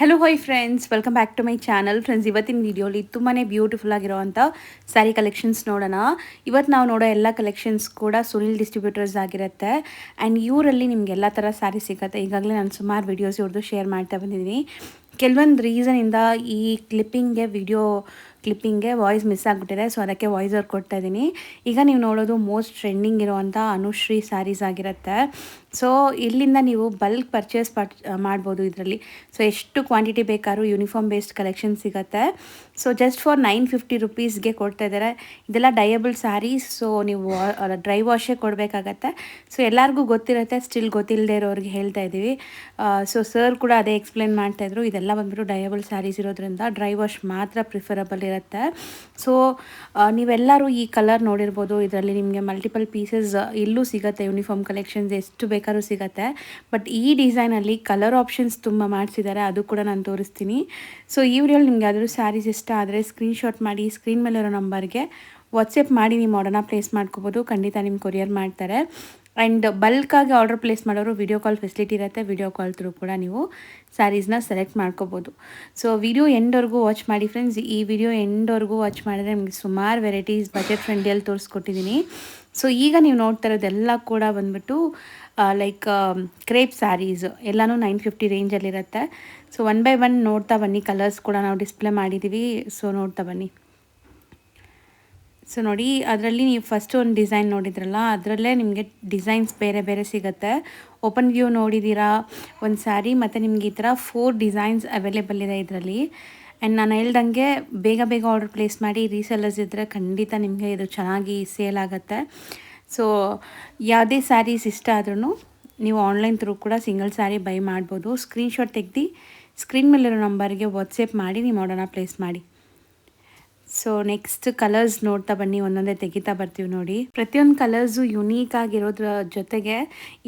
Hello hi friends, welcome back to my channel. Friends, ಇವತ್ತಿನ ವಿಡಿಯೋಲಿ ತುಂಬಾ ಬ್ಯೂಟಿಫುಲ್ ಆಗಿರೋವಂಥ ಸ್ಯಾರಿ ಕಲೆಕ್ಷನ್ಸ್ ನೋಡೋಣ. ಇವತ್ತು ನಾವು ನೋಡೋ ಎಲ್ಲ ಕಲೆಕ್ಷನ್ಸ್ ಕೂಡ ಸುನಿಲ್ ಡಿಸ್ಟ್ರಿಬ್ಯೂಟರ್ಸ್ ಆಗಿರುತ್ತೆ. ಆ್ಯಂಡ್ ಇವರಲ್ಲಿ ನಿಮ್ಗೆ ಎಲ್ಲ ಥರ ಸ್ಯಾರಿ ಸಿಗುತ್ತೆ. ಈಗಾಗಲೇ ನಾನು ಸುಮಾರು ವೀಡಿಯೋಸ್ ಇವ್ರದ್ದು ಶೇರ್ ಮಾಡ್ತಾ ಬಂದಿದ್ದೀನಿ. ಕೆಲವೊಂದು ರೀಸನಿಂದ ಈ ಕ್ಲಿಪ್ಪಿಂಗ್ಗೆ ವಾಯ್ಸ್ ಮಿಸ್ ಆಗಿಬಿಟ್ಟಿದೆ. ಸೊ ಅದಕ್ಕೆ ವಾಯ್ಸ್ ಅವ್ರು ಕೊಡ್ತಾ ಇದ್ದೀನಿ. ಈಗ ನೀವು ನೋಡೋದು ಮೋಸ್ಟ್ ಟ್ರೆಂಡಿಂಗ್ ಇರುವಂಥ ಅನುಶ್ರೀ ಸ್ಯಾರೀಸ್ ಆಗಿರುತ್ತೆ. ಸೊ ಇಲ್ಲಿಂದ ನೀವು ಬಲ್ಕ್ ಪರ್ಚೇಸ್ ಮಾಡ್ಬೋದು ಇದರಲ್ಲಿ. ಸೊ ಎಷ್ಟು ಕ್ವಾಂಟಿಟಿ ಬೇಕಾದ್ರೂ ಯೂನಿಫಾರ್ಮ್ ಬೇಸ್ಡ್ ಕಲೆಕ್ಷನ್ ಸಿಗುತ್ತೆ. ಸೊ ಜಸ್ಟ್ ಫಾರ್ 950 ರುಪೀಸ್ಗೆ ಕೊಡ್ತಾ ಇದ್ದಾರೆ. ಇದೆಲ್ಲ ಡಯಬಲ್ ಸ್ಯಾರೀಸ್. ಸೊ ನೀವು ಡ್ರೈ ವಾಶೇ ಕೊಡಬೇಕಾಗತ್ತೆ. ಸೊ ಎಲ್ಲರಿಗೂ ಗೊತ್ತಿರುತ್ತೆ, ಸ್ಟಿಲ್ ಗೊತ್ತಿಲ್ಲದೆ ಇರೋರಿಗೆ ಹೇಳ್ತಾ ಇದ್ದೀವಿ. ಸೊ ಸರ್ ಕೂಡ ಅದೇ ಎಕ್ಸ್ಪ್ಲೇನ್ ಮಾಡ್ತಾಯಿದ್ರು. ಇದೆಲ್ಲ ಬಂದ್ಬಿಟ್ಟು ಡಯಬಲ್ ಸ್ಯಾರೀಸ್ ಇರೋದ್ರಿಂದ ಡ್ರೈ ವಾಶ್ ಮಾತ್ರ ಪ್ರಿಫರಬಲ್ ಇರುತ್ತೆ. ಸೊ ನೀವೆಲ್ಲರೂ ಈ ಕಲರ್ ನೋಡಿರ್ಬೋದು. ಇದರಲ್ಲಿ ನಿಮಗೆ ಮಲ್ಟಿಪಲ್ ಪೀಸಸ್ ಇಲ್ಲೂ ಸಿಗುತ್ತೆ. ಯೂನಿಫಾರ್ಮ್ ಕಲೆಕ್ಷನ್ಸ್ ಎಷ್ಟು ಬೇಕಾದ್ರೂ ಸಿಗುತ್ತೆ. ಬಟ್ ಈ ಡಿಸೈನಲ್ಲಿ ಕಲರ್ ಆಪ್ಷನ್ಸ್ ತುಂಬ ಮಾಡಿಸಿದ್ದಾರೆ, ಅದು ಕೂಡ ನಾನು ತೋರಿಸ್ತೀನಿ. ಸೊ ಈ ವಿಡಿಯೋಲಿ ನಿಮ್ಗೆ ಯಾವ್ದಾದ್ರು ಸ್ಯಾರೀಸ್ ಇಷ್ಟ ಆದರೆ ಸ್ಕ್ರೀನ್ಶಾಟ್ ಮಾಡಿ ಸ್ಕ್ರೀನ್ ಮೇಲಿರೋ ನಂಬರ್ಗೆ ವಾಟ್ಸಪ್ ಮಾಡಿ ನಿಮ್ಮ ಆರ್ಡರ್ನ ಪ್ಲೇಸ್ ಮಾಡ್ಕೋಬೋದು. ಖಂಡಿತ ನಿಮ್ಮ ಕೊರಿಯರ್ ಮಾಡ್ತಾರೆ. ಆ್ಯಂಡ್ ಬಲ್ಕಾಗಿ ಆರ್ಡರ್ ಪ್ಲೇಸ್ ಮಾಡೋರು ವಿಡಿಯೋ ಕಾಲ್ ಫೆಸಿಲಿಟಿ ಇರುತ್ತೆ. ವಿಡಿಯೋ ಕಾಲ್ ಥ್ರೂ ಕೂಡ ನೀವು ಸ್ಯಾರೀಸ್ನ ಸೆಲೆಕ್ಟ್ ಮಾಡ್ಕೋಬೋದು. ಸೊ ವಿಡಿಯೋ ಎಂಡ್ವರೆಗೂ ವಾಚ್ ಮಾಡಿ ಫ್ರೆಂಡ್ಸ್. ಈ ವಿಡಿಯೋ ಎಂಡ್ವರೆಗೂ ವಾಚ್ ಮಾಡಿದ್ರೆ ನಿಮಗೆ ಸುಮಾರು ವೆರೈಟೀಸ್ ಬಜೆಟ್ ಫ್ರೆಂಡ್ಲಿಯಲ್ಲಿ ತೋರಿಸ್ಕೊಟ್ಟಿದ್ದೀನಿ. ಸೊ ಈಗ ನೀವು ನೋಡ್ತಾ ಇರೋದೆಲ್ಲ ಕೂಡ ಬಂದ್ಬಿಟ್ಟು ಲೈಕ್ ಕ್ರೇಪ್ ಸ್ಯಾರೀಸ್ ಎಲ್ಲನೂ 950 ರೇಂಜಲ್ಲಿರುತ್ತೆ. ಸೊ ಒನ್ ಬೈ ಒನ್ ನೋಡ್ತಾ ಬನ್ನಿ. ಕಲರ್ಸ್ ಕೂಡ ನಾವು ಡಿಸ್ಪ್ಲೇ ಮಾಡಿದ್ದೀವಿ. ಸೊ ನೋಡ್ತಾ ಬನ್ನಿ. ಸೊ ನೋಡಿ, ಅದರಲ್ಲಿ ನೀವು ಫಸ್ಟ್ ಒಂದು ಡಿಸೈನ್ ನೋಡಿದ್ರಲ್ಲ, ಅದರಲ್ಲೇ ನಿಮಗೆ ಡಿಸೈನ್ಸ್ ಬೇರೆ ಬೇರೆ ಸಿಗುತ್ತೆ. ಓಪನ್ ವ್ಯೂ ನೋಡಿದ್ದೀರಾ ಒಂದು ಸ್ಯಾರಿ, ಮತ್ತು ನಿಮ್ಗೆ ಈ ಥರ 4 ಡಿಸೈನ್ಸ್ ಅವೈಲೇಬಲ್ ಇದೆ ಇದರಲ್ಲಿ. ಆ್ಯಂಡ್ ನಾನು ಹೇಳ್ದಂಗೆ ಬೇಗ ಬೇಗ ಆರ್ಡರ್ ಪ್ಲೇಸ್ ಮಾಡಿ. ರೀಸೆಲ್ಲರ್ಸ್ ಇದ್ದರೆ ಖಂಡಿತ ನಿಮಗೆ ಇದು ಚೆನ್ನಾಗಿ ಸೇಲ್ ಆಗುತ್ತೆ. ಸೊ ಯಾವುದೇ ಸ್ಯಾರೀಸ್ ಇಷ್ಟ ಆದ್ರೂ ನೀವು ಆನ್ಲೈನ್ ಥ್ರೂ ಕೂಡ ಸಿಂಗಲ್ ಸ್ಯಾರಿ ಬೈ ಮಾಡ್ಬೋದು. ಸ್ಕ್ರೀನ್ಶಾಟ್ ತೆಗೆದು ಸ್ಕ್ರೀನ್ ಮೇಲಿರೋ ನಂಬರ್ಗೆ ವಾಟ್ಸಪ್ ಮಾಡಿ ನಿಮ್ಮ ಆರ್ಡರ್ನ ಪ್ಲೇಸ್ ಮಾಡಿ. ಸೊ ನೆಕ್ಸ್ಟ್ ಕಲರ್ಸ್ ನೋಡ್ತಾ ಬನ್ನಿ, ಒಂದೊಂದೇ ತೆಗಿತಾ ಬರ್ತೀವಿ ನೋಡಿ. ಪ್ರತಿಯೊಂದು ಕಲರ್ಸು ಯುನೀಕ್ ಆಗಿರೋದ್ರ ಜೊತೆಗೆ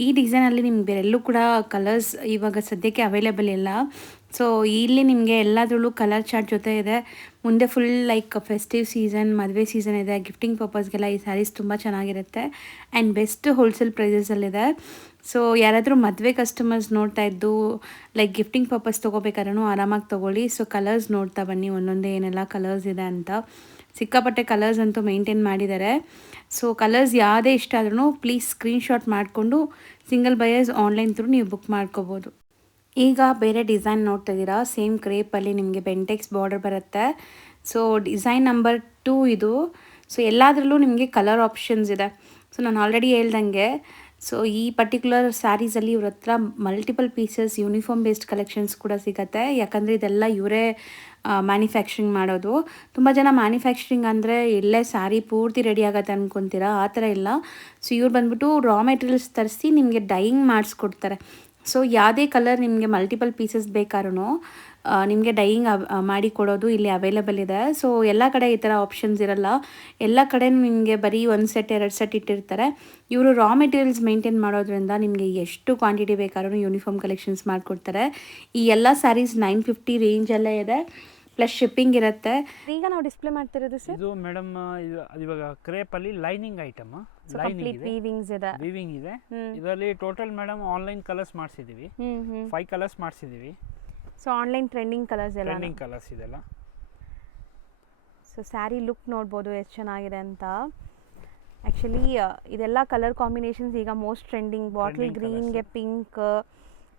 ಈ ಡಿಸೈನಲ್ಲಿ ನಿಮ್ಗೆ ಬೇರೆಲ್ಲೂ ಕೂಡ ಕಲರ್ಸ್ ಇವಾಗ ಸದ್ಯಕ್ಕೆ ಅವೈಲೇಬಲ್ ಇಲ್ಲ. ಸೊ ಇಲ್ಲಿ ನಿಮಗೆ ಎಲ್ಲದರಲ್ಲೂ ಕಲರ್ ಚಾರ್ಟ್ ಜೊತೆ ಇದೆ. ಮುಂದೆ ಫುಲ್ ಲೈಕ್ ಫೆಸ್ಟಿವ್ ಸೀಸನ್, ಮದುವೆ ಸೀಸನ್ ಇದೆ. ಗಿಫ್ಟಿಂಗ್ ಪರ್ಪಸ್ಗೆಲ್ಲ ಈ ಸ್ಯಾರೀಸ್ ತುಂಬ ಚೆನ್ನಾಗಿರುತ್ತೆ. ಆ್ಯಂಡ್ ಬೆಸ್ಟ್ ಹೋಲ್ಸೇಲ್ ಪ್ರೈಸಸಲ್ಲಿದೆ. ಸೊ ಯಾರಾದರೂ ಮದುವೆ ಕಸ್ಟಮರ್ಸ್ ನೋಡ್ತಾ ಇದ್ದು ಲೈಕ್ ಗಿಫ್ಟಿಂಗ್ ಪರ್ಪಸ್ ತೊಗೋಬೇಕಾದ್ರೂ ಆರಾಮಾಗಿ ತೊಗೊಳ್ಳಿ. ಸೊ ಕಲರ್ಸ್ ನೋಡ್ತಾ ಬನ್ನಿ, ಒಂದೊಂದೇ ಏನೆಲ್ಲ ಕಲರ್ಸ್ ಇದೆ ಅಂತ. ಸಿಕ್ಕಾಪಟ್ಟೆ ಕಲರ್ಸ್ ಅಂತೂ ಮೇಂಟೈನ್ ಮಾಡಿದ್ದಾರೆ. ಸೊ ಕಲರ್ಸ್ ಯಾವುದೇ ಇಷ್ಟ ಆದ್ರೂ ಪ್ಲೀಸ್ ಸ್ಕ್ರೀನ್ಶಾಟ್ ಮಾಡಿಕೊಂಡು ಸಿಂಗಲ್ ಬಯರ್ಸ್ ಆನ್ಲೈನ್ ಥ್ರೂ ನೀವು ಬುಕ್ ಮಾಡ್ಕೋಬೋದು. ಈಗ ಬೇರೆ ಡಿಸೈನ್ ನೋಡ್ತಾ ಇದ್ದೀರಾ. ಸೇಮ್ ಕ್ರೇಪಲ್ಲಿ ನಿಮಗೆ ಬೆಂಟೆಕ್ಸ್ ಬಾರ್ಡರ್ ಬರುತ್ತೆ. ಸೊ ಡಿಸೈನ್ ನಂಬರ್ 2 ಇದು. ಸೊ ಎಲ್ಲದರಲ್ಲೂ ನಿಮಗೆ ಕಲರ್ ಆಪ್ಷನ್ಸ್ ಇದೆ. ಸೊ ನಾನು ಆಲ್ರೆಡಿ ಹೇಳ್ದಂಗೆ ಸೊ ಈ ಪರ್ಟಿಕ್ಯುಲರ್ ಸ್ಯಾರೀಸಲ್ಲಿ ಇವ್ರ ಹತ್ರ multiple pieces uniform based collections ಕೂಡ ಸಿಗುತ್ತೆ. ಯಾಕಂದರೆ ಇದೆಲ್ಲ ಇವರೇ ಮ್ಯಾನುಫ್ಯಾಕ್ಚರಿಂಗ್ ಮಾಡೋದು. ತುಂಬ ಜನ ಮ್ಯಾನುಫ್ಯಾಕ್ಚರಿಂಗ್ ಅಂದರೆ ಇಲ್ಲೇ ಸ್ಯಾರಿ ಪೂರ್ತಿ ರೆಡಿ ಆಗುತ್ತೆ ಅಂದ್ಕೊತೀರಾ. ಆ ಥರ ಇಲ್ಲ. ಸೊ ಇವ್ರು ಬಂದ್ಬಿಟ್ಟು ರಾ ಮೆಟೀರಿಯಲ್ಸ್ ತರಿಸಿ ನಿಮಗೆ ಡೈಯಿಂಗ್ ಮಾಡಿಸ್ಕೊಡ್ತಾರೆ. ಸೊ ಯಾವುದೇ ಕಲರ್ ನಿಮಗೆ ಮಲ್ಟಿಪಲ್ ಪೀಸಸ್ ಬೇಕಾದ್ರೂ ನಿಮಗೆ ಡೈಯಿಂಗ್ ಮಾಡಿ ಕೊಡೋದು ಇಲ್ಲಿ ಅವೈಲೇಬಲ್ ಇದೆ. ಸೊ ಎಲ್ಲ ಕಡೆ ಈ ಥರ ಆಪ್ಷನ್ಸ್ ಇರಲ್ಲ. ಎಲ್ಲ ಕಡೆ ನಿಮಗೆ ಬರೀ 1 ಸೆಟ್ 2 ಸೆಟ್ ಇಟ್ಟಿರ್ತಾರೆ. ಇವರು ರಾ ಮೆಟೀರಿಯಲ್ಸ್ ಮೇಂಟೈನ್ ಮಾಡೋದ್ರಿಂದ ನಿಮಗೆ ಎಷ್ಟು ಕ್ವಾಂಟಿಟಿ ಬೇಕಾದ್ರೂ ಯೂನಿಫಾರ್ಮ್ ಕಲೆಕ್ಷನ್ಸ್ ಮಾಡಿಕೊಡ್ತಾರೆ. ಈ ಎಲ್ಲ ಸ್ಯಾರೀಸ್ 950 ರೇಂಜಲ್ಲೇ ಇದೆ, ಪ್ಲಸ್ ಶಿಪ್ಪಿಂಗ್ ಇರುತ್ತೆ. ಈಗ ನಾವು ಡಿಸ್ಪ್ಲೇ ಮಾಡ್ತಿರೋದು ಸರ್, ಇದು ಮೇಡಮ್ ಇವಾಗ ಕ್ರೇಪ್ ಅಲ್ಲಿ ಲೈನಿಂಗ್ ಐಟಮ್, ವೀವಿಂಗ್ ಇದೆ. ಇದರಲ್ಲಿ ಟೋಟಲ್ ಮೇಡಮ್ ಆನ್ಲೈನ್ ಕಲರ್ಸ್ ಮಾಡಿಸಿದೀವಿ. 5 ಕಲರ್ಸ್ ಮಾಡಿಸಿದೀವಿ. ಸೊ ಆನ್ಲೈನ್ ಟ್ರೆಂಡಿಂಗ್ ಕಲರ್ಸ್ ಇದೆಲ್ಲ. ಸೊ ಸ್ಯಾರಿ ಲುಕ್ ನೋಡ್ಬೋದು ಎಷ್ಟು ಚೆನ್ನಾಗಿದೆ ಅಂತ. ಆ್ಯಕ್ಚುಲಿ ಇದೆಲ್ಲ ಕಲರ್ ಕಾಂಬಿನೇಷನ್ಸ್ ಈಗ ಮೋಸ್ಟ್ ಟ್ರೆಂಡಿಂಗ್. ಬಾಟಲ್ ಗ್ರೀನ್ಗೆ ಪಿಂಕ್,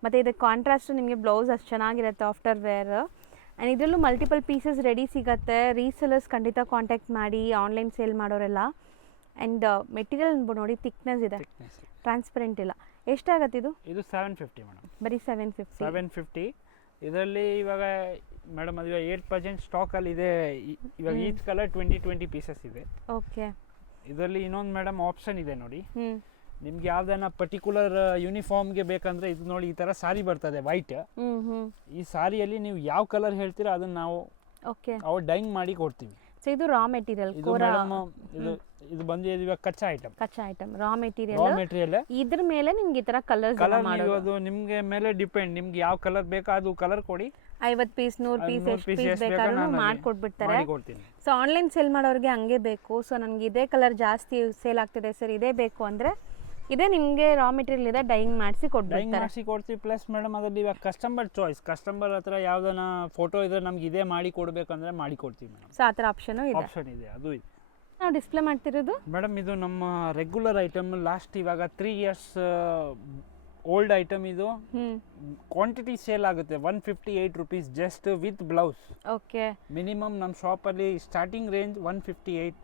ಮತ್ತು ಇದಕ್ಕೆ ಕಾಂಟ್ರಾಸ್ಟ್ ನಿಮಗೆ ಬ್ಲೌಸ್ ಅಷ್ಟು ಚೆನ್ನಾಗಿರುತ್ತೆ ಆಫ್ಟರ್ ವೇರ್. ಆ್ಯಂಡ್ ಇದರಲ್ಲೂ ಮಲ್ಟಿಪಲ್ ಪೀಸಸ್ ರೆಡಿ ಸಿಗುತ್ತೆ. ರೀಸೆಲರ್ಸ್ ಖಂಡಿತ ಕಾಂಟ್ಯಾಕ್ಟ್ ಮಾಡಿ, ಆನ್ಲೈನ್ ಸೇಲ್ ಮಾಡೋರೆಲ್ಲ. ಆ್ಯಂಡ್ ಮೆಟೀರಿಯಲ್ ನೋಡಿ, ಥಿಕ್ನೆಸ್ ಇದೆ, ಟ್ರಾನ್ಸ್ಪರೆಂಟ್ ಇಲ್ಲ. ಎಷ್ಟಾಗತ್ತೆ ಇದು? ಇದು 750 ಮೇಡಮ್, ಬರೀ 750. ಇದರಲ್ಲಿ ಇವಾಗ ಮೇಡಮ್ ಅದು 8% ಸ್ಟಾಕಲ್ಲಿ ಇದೆ. ಇವಾಗ ಈಚ್ ಕಲರ್ 20 ಪೀಸಸ್ ಇದೆ. ಓಕೆ. ಇದರಲ್ಲಿ ಇನ್ನೊಂದು ಮೇಡಮ್ ಆಪ್ಷನ್ ಇದೆ ನೋಡಿ. ನಿಮ್ಗೆ ಯಾವ್ದಾನ ಪರ್ಟಿಕ್ಯುಲರ್ ಯೂನಿಫಾರ್ಮ್ಗೆ ಬೇಕಂದ್ರೆ ಇದು ನೋಡಿ, ಈ ತರ ಸಾರಿ ಬರ್ತದೆ ವೈಟ್. ಈ ಸಾರಿಯಲ್ಲಿ ನೀವು ಯಾವ ಕಲರ್ ಹೇಳ್ತೀರಾ ಅದನ್ನ ನಾವು ಡೈಯಿಂಗ್ ಮಾಡಿ ಕೊಡ್ತೀವಿ. ಸೊ ಇದು ರಾ ಮೆಟೀರಿಯಲ್, ಇದು ಬಂದು ಇವಾಗ ಕಚ್ಚಾ ಐಟಮ್ ರಾ ಮೆಟೀರಿಯಲ್. ಇದ್ರ ಮೇಲೆ ನಿಮ್ಗೆ ಈ ತರ ಕಲರ್ ಅದು ನಿಮ್ಗೆ ಮೇಲೆ ಡಿಪೆಂಡ್. ನಿಮ್ಗೆ ಯಾವ ಕಲರ್ ಬೇಕಾ ಅದು ಕಲರ್ ಕೊಡಿ. 50 ಪೀಸ್ 100 ಪೀಸ್ ಎಷ್ಟು ಪೀಸ್ ಬೇಕಾದ್ರೂ ಮಾಡ್ಕೊಟ್ಬಿಡ್ತಾರೆ. ಸೊ ಆನ್ಲೈನ್ ಸೇಲ್ ಮಾಡೋರಿಗೆ ಹಂಗೆ ಬೇಕು. ಸೊ ನನಗೆ ಇದೇ ಕಲರ್ ಜಾಸ್ತಿ ಸೇಲ್ ಆಗ್ತಿದೆ ಸರ್, ಇದೇ ಬೇಕು ಅಂದರೆ ಇದೇ ನಿಮಗೆ ರಾ ಮೆಟೀರಿಯಲ್ ಇದೆ, ಡೈಯಿಂಗ್ ಮಾಡಿಸಿ ಡೈಯಿಂಗ್ ಕೊಡ್ಬಿಡ್ತಾರೆ. ಮಾಡಿಸಿ ಕೊಡ್ತೀವಿ. ಪ್ಲಸ್ ಮೇಡಮ್ ಅದರಲ್ಲಿ ಇವಾಗ ಕಸ್ಟಮರ್ ಚಾಯ್ಸ್, ಕಸ್ಟಮರ್ ಹತ್ರ ಯಾವ್ದನ ಫೋಟೋ ಇದ್ರೆ ನಮ್ಗೆ ಇದೇ ಮಾಡಿ ಕೊಡ್ಬೇಕಂದ್ರೆ ಮಾಡಿ ಕೊಡ್ತೀವಿ ಮೇಡಮ್. ಸೊ ಆ ಥರ ಆಪ್ಷನು ಇದೆ. ಆಪ್ಷನ್ ಇದೆ, ಅದು ಇದೆ. ನಾವು ಡಿಸ್ಪ್ಲೇ ಮಾಡ್ತಿರೋದು ಮೇಡಮ್ ಇದು ನಮ್ಮ ರೆಗ್ಯುಲರ್ ಐಟಮ್, ಲಾಸ್ಟ್ ಇವಾಗ 3 years ಓಲ್ಡ್ ಐಟಮ್. ಇದು ಕ್ವಾಂಟಿಟಿ ಸೇಲ್ ಆಗುತ್ತೆ 158 rupees just with blouse. Okay. Minimum ನಮ್ಮ ಶಾಪಲ್ಲಿ ಸ್ಟಾರ್ಟಿಂಗ್ ರೇಂಜ್ 158.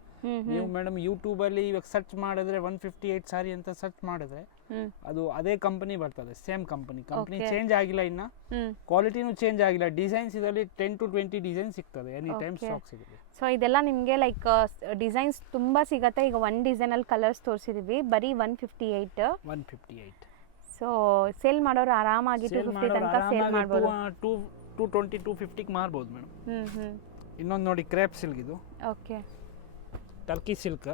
ನೀವು ಮೇಡಮ್ ಯೂಟ್ಯೂಬಲ್ಲಿ ಇವಾಗ ಸರ್ಚ್ ಮಾಡಿದ್ರೆ 158 ಸಾರಿ ಅಂತ ಸರ್ಚ್ ಮಾಡಿದ್ರೆ ಅದು ಅದೇ ಕಂಪನಿ ಬರ್ತದೆ, ಸೇಮ್ ಕಂಪನಿ ಚೇಂಜ್ ಆಗಿಲ್ಲ, ಇನ್ನ ಕ್ವಾಲಿಟಿನೂ ಚೇಂಜ್ ಆಗಿಲ್ಲ. ಡಿಸೈನ್ಸ್ ಇದರಲ್ಲಿ 10 to 20 ಡಿಸೈನ್ ಸಿಗ್ತದೆ, ಎನಿ ಟೈಮ್ ಸ್ಟಾಕ್ ಸಿಗುತ್ತೆ. ಸೊ ಇದೆಲ್ಲ ನಿಮಗೆ ಲೈಕ್ ಡಿಸೈನ್ಸ್ ತುಂಬ ಸಿಗತ್ತೆ. ಈಗ ಒಂದು ಡಿಸೈನಲ್ಲಿ ಕಲರ್ಸ್ ತೋರಿಸಿದೀವಿ, ಬರೀ 158. ಸೊ ಸೇಲ್ ಮಾಡೋರು ಆರಾಮಾಗಿ 250 ತನಕ ಸೇಲ್ ಮಾಡ್ಬೋದು. 220 250 ಮಾರ್ಬೋದು ಮೇಡಮ್. ಇನ್ನೊಂದು ನೋಡಿ ಕ್ರೇಪ್ ಸಿಲ್ಕ್, ಇದು ಓಕೆ ಟರ್ಕಿ ಸಿಲ್ಕ್.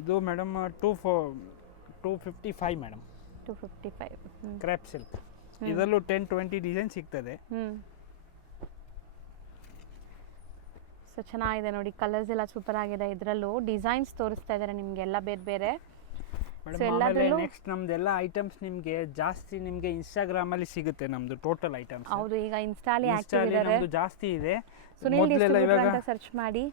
ಇದು ಮೇಡಮ್ 255 ಮೇಡಮ್. 255 crepe silk. ಇದರಲ್ಲೂ 10-20 ಡಿಸೈನ್ ಸಿಗ್ತದೆ. ಸೊ ಚೆನ್ನಾಗಿದೆ ನೋಡಿ, ಕಲರ್ಸ್ ಎಲ್ಲ ಸೂಪರ್ ಆಗಿದೆ. ಇದರಲ್ಲೂ ಡಿಸೈನ್ಸ್ ತೋರಿಸ್ತಾ ಇದ್ದಾರೆ ನಿಮಗೆಲ್ಲ ಬೇರೆ ಬೇರೆ. ನೆಕ್ಸ್ಟ್ ನಮ್ದೆಲ್ಲ ಐಟಮ್ಸ್ ನಿಮಗೆ ಜಾಸ್ತಿ ನಿಮಗೆ ಇನ್ಸ್ಟಾಗ್ರಾಮ್ ಅಲ್ಲಿ ಸಿಗುತ್ತೆ. ನಮ್ದು ಟೋಟಲ್ ಐಟಮ್ಸ್ ಹೌದು, ಈಗ ಇನ್ಸ್ಟಾಲಿ ಆಕ್ಟಿವ್ ಇದ್ದಾರೆ, ನಮ್ದು ಜಾಸ್ತಿ ಇದೆ. ಸುನಿಲ್ ಡಿಸ್ಟ್ರಿಬ್ಯೂಟರ್ ಅಂತ ಸರ್ಚ್ ಮಾಡಿ.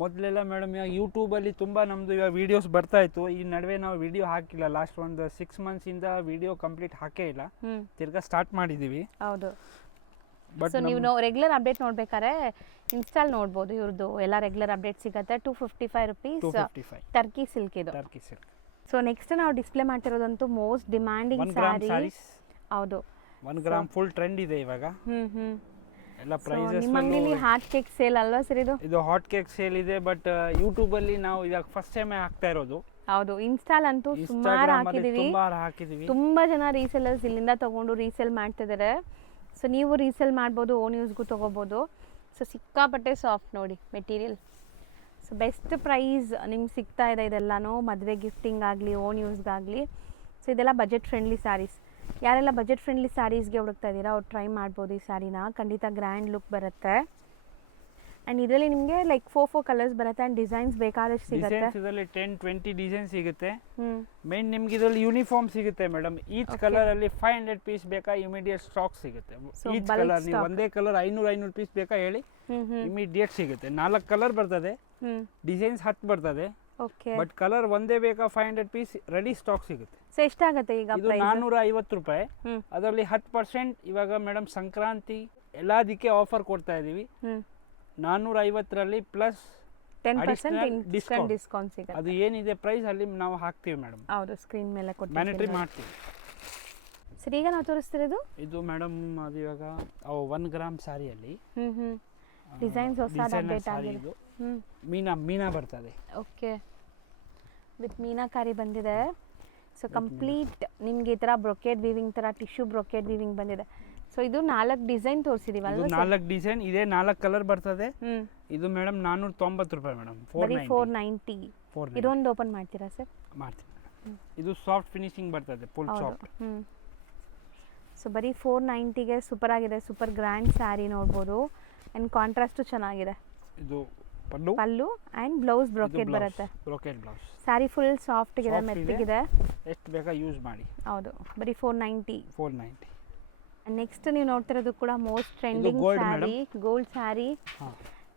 ಮೊದಲೆಲ್ಲ ಮೇಡಮ್ ಇವಾಗ ಯೂಟ್ಯೂಬಲ್ಲಿ ತುಂಬ ನಮ್ಮದು ಇವಾಗ ವೀಡಿಯೋಸ್ ಬರ್ತಾ ಇತ್ತು. ಈ ನಡುವೆ ನಾವು ವಿಡಿಯೋ ಹಾಕಿಲ್ಲ, ಲಾಸ್ಟ್ ಒಂದು 6 months ಇಂದ ವಿಡಿಯೋ ಕಂಪ್ಲೀಟ್ ಹಾಕೇ ಇಲ್ಲ. ತಿರ್ಗಾ ಸ್ಟಾರ್ಟ್ ಮಾಡಿದ್ದೀವಿ. ಹೌದು. ಬಟ್ ಸೊ ನೀವು ರೆಗ್ಯುಲರ್ ಅಪ್ಡೇಟ್ ನೋಡ್ಬೇಕಾದ್ರೆ ಇನ್ಸ್ಟಾಲ್ ನೋಡ್ಬೋದು, ಇವ್ರದ್ದು ಎಲ್ಲ ರೆಗ್ಯುಲರ್ ಅಪ್ಡೇಟ್ ಸಿಗುತ್ತೆ. 255 rupees ಟರ್ಕಿ ಸಿಲ್ಕ್ ಇದು. Turkey silk. ಸೊ ನೆಕ್ಸ್ಟ್ ನಾವು ಡಿಸ್ಪ್ಲೇ ಮಾಡ್ತಿರೋದಂತೂ ಮೋಸ್ಟ್ ಡಿಮ್ಯಾಂಡಿಂಗ್ ಸ್ಯಾರಿ. ಹೌದು, 1 ಗ್ರಾಮ್ ಫುಲ್ ಟ್ರೆಂಡ್ ಇದೆ ಇವಾಗ. ಎಲ್ಲ ಪ್ರೈಸಸ್. ನಿಮ್ಮ ಅಂಗಡಿಲಿ ಹಾಟ್ ಕೇಕ್ ಸೇಲ್ ಅಲ್ವಾ ಸರ್ ಇದು? ಇದು ಹಾಟ್ ಕೇಕ್ ಸೇಲ್ ಇದೆ, ಬಟ್ ಯೂಟ್ಯೂಬ್ ಅಲ್ಲಿ ನಾವು ಇವಾಗ ಫಸ್ಟ್ ಟೈಮ್ ಹಾಕ್ತಾ ಇರೋದು. ಹೌದು, ಇನ್ಸ್ಟಾಲ್ ಅಂತೂ ಸುಮಾರು ಹಾಕಿದೀವಿ. ತುಂಬಾ ಜನ ರೀಸೆಲ್ಲರ್ಸ್ ಇಲ್ಲಿಂದ ತಗೊಂಡು ರೀಸೇಲ್ ಮಾಡ್ತಿದ್ದಾರೆ. ಸೊ ನೀವು ರೀಸೇಲ್ ಮಾಡ್ಬೋದು, ಓನ್ ಯೂಸ್ಗೂ ತಗೋಬೋದು. ಸೊ ಸಿಕ್ಕಾಪಟ್ಟೆ ಸಾಫ್ಟ್ ನೋಡಿ ಮೆಟೀರಿಯಲ್. ಸೊ ಬೆಸ್ಟ್ ಪ್ರೈಸ್ ನಿಮ್ಗೆ ಸಿಗ್ತಾ ಇದೆ ಇದೆಲ್ಲನೂ, ಮದುವೆ ಗಿಫ್ಟಿಂಗ್ ಆಗಲಿ ಓನ್ ಯೂಸ್ಗಾಗಲಿ. ಸೊ ಇದೆಲ್ಲ ಬಜೆಟ್ ಫ್ರೆಂಡ್ಲಿ ಸ್ಯಾರೀಸ್. ಯಾರೆಲ್ಲ ಬಜೆಟ್ ಫ್ರೆಂಡ್ಲಿ ಸ್ಯಾರೀಸ್ಗೆ ಹುಡುಕ್ತಾ ಇದ್ದೀರಾ ಅವ್ರು ಟ್ರೈ ಮಾಡ್ಬೋದು ಈ ಸ್ಯಾರಿನ. ಖಂಡಿತ ಗ್ರ್ಯಾಂಡ್ ಲುಕ್ ಬರುತ್ತೆ. ಆ್ಯಂಡ್ ಇದರಲ್ಲಿ ನಿಮಗೆ ಲೈಕ್ 4 ಕಲರ್ಸ್ ಬರುತ್ತೆ ಆ್ಯಂಡ್ ಡಿಸೈನ್ಸ್ ಬೇಕಾದಷ್ಟು ಸಿಗುತ್ತೆ. ಇದರಲ್ಲಿ 10-20 ಡಿಸೈನ್ ಸಿಗುತ್ತೆ. ಮೇನ್ ನಿಮ್ಗೆ ಇದರಲ್ಲಿ ಯೂನಿಫಾರ್ಮ್ ಸಿಗುತ್ತೆ ಮೇಡಮ್. ಈಚ್ ಕಲರ್ ಅಲ್ಲಿ 500 ಪೀಸ್ ಬೇಕಾ ಇಮಿಡಿಯೇಟ್ ಸ್ಟಾಕ್ ಸಿಗುತ್ತೆ. ಈಚ್ ಕಲರ್ ನೀವು ಒಂದೇ ಕಲರ್ 500 ಪೀಸ್ ಬೇಕಾ ಹೇಳಿ ಇಮಿಡಿಯೇಟ್ ಸಿಗುತ್ತೆ. 4 ಕಲರ್ ಬರ್ತದೆ, ಡಿಸೈನ್ಸ್ 10 ಬರ್ತದೆ. ಬಟ್ ಕಲರ್ ಒಂದೇ ಬೇಕಾ 500 ಪೀಸ್ ರೆಡಿ ಸ್ಟಾಕ್ ಸಿಗುತ್ತೆ. ಸೊ ಎಷ್ಟಾಗುತ್ತೆ ಈಗ? ಇದು 450 ರೂಪಾಯಿ. ಅದರಲ್ಲಿ 10% ಇವಾಗ ಮೇಡಮ್ ಸಂಕ್ರಾಂತಿ ಎಲ್ಲದಕ್ಕೆ ಆಫರ್ ಕೊಡ್ತಾ ಇದೀವಿ. 450ರಲ್ಲಿ ಪ್ಲಸ್ 10% ಡಿಸ್ಕೌಂಟ್ ಸಿಗುತ್ತೆ. ಅದು ಏನಿದೆ ಪ್ರೈಸ್ ಅಲ್ಲಿ ನಾವು ಹಾಕ್ತೀವಿ ಮೇಡಮ್. ಹೌದು, ಸ್ಕ್ರೀನ್ ಮೇಲೆ ಕೊಟ್ಟು ಮ್ಯಾನಿಟರಿ ಮಾಡ್ತೀವಿ. ಸರಿ, ಈಗ ನಾವು ತೋರಿಸ್ತಿರೋದು ಇದು ಮೇಡಮ್ ಅದು ಇವಾಗ 1 ಗ್ರಾಮ್ ಸಾರಿಯಲ್ಲಿ ಡಿಸೈನ್ಸ್ ಹೊಸ ಅಪ್ಡೇಟ್ ಆಗಿದೆ. ಮೀನಾ ಬರ್ತದೆ. ಓಕೆ, ವಿತ್ ಮೀನಾಕಾರಿ ಬಂದಿದೆ. ಸೊ ಕಂಪ್ಲೀಟ್ ನಿಮ್ಗೆ ಈ ಥರ ಬ್ರೊಕೇಡ್ ವೀವಿಂಗ್ ಥರ ಟಿಶ್ಯೂ ಬ್ರೊಕೇಡ್ ವೀವಿಂಗ್ ಬಂದಿದೆ. ಸೊ ಇದು 4 ಡಿಸೈನ್ ತೋರಿಸಿದೀವಲ್ವಾ? 4 ಡಿಸೈನ್ ಇದೆ, 4 ಕಲರ್ ಬರ್ತದೆ. ಇದು ಮೇಡಮ್ 490 ರೂಪಾಯಿ ಮೇಡಮ್. 490. ಇದೊಂದು ಓಪನ್ ಮಾಡ್ತೀರಾ ಸರ್? ಮಾಡ್ತೀನಿ. ಇದು ಸಾಫ್ಟ್ ಫಿನಿಶಿಂಗ್ ಬರ್ತದೆ, ಫುಲ್ ಸಾಫ್ಟ್. ಸೊ ಬರೀ 490ಗೆ ಸೂಪರ್ ಆಗಿದೆ, ಸೂಪರ್ ಗ್ರ್ಯಾಂಡ್ ಸ್ಯಾರಿ ನೋಡ್ಬೋದು. ಆ್ಯಂಡ್ ಕಾಂಟ್ರಾಸ್ಟು ಚೆನ್ನಾಗಿದೆ. ಇದು ಪಲ್ಲು ಆ್ಯಂಡ್ ಬ್ಲೌಸ್ ಬ್ರೊಕೇಡ್ ಬರುತ್ತೆ. Brocade blouse. Sari full soft ಇದೆ, ಮೆತ್ತಗಿದೆ. ಎಷ್ಟು ಬೇಕಾ ಯೂಸ್ ಮಾಡಿ. ಹೌದು, ಬರೀ 490. ನೆಕ್ಸ್ಟ್ ನೀವು ನೋಡ್ತಿರೋದು ಕೂಡ most trending sari, gold sari.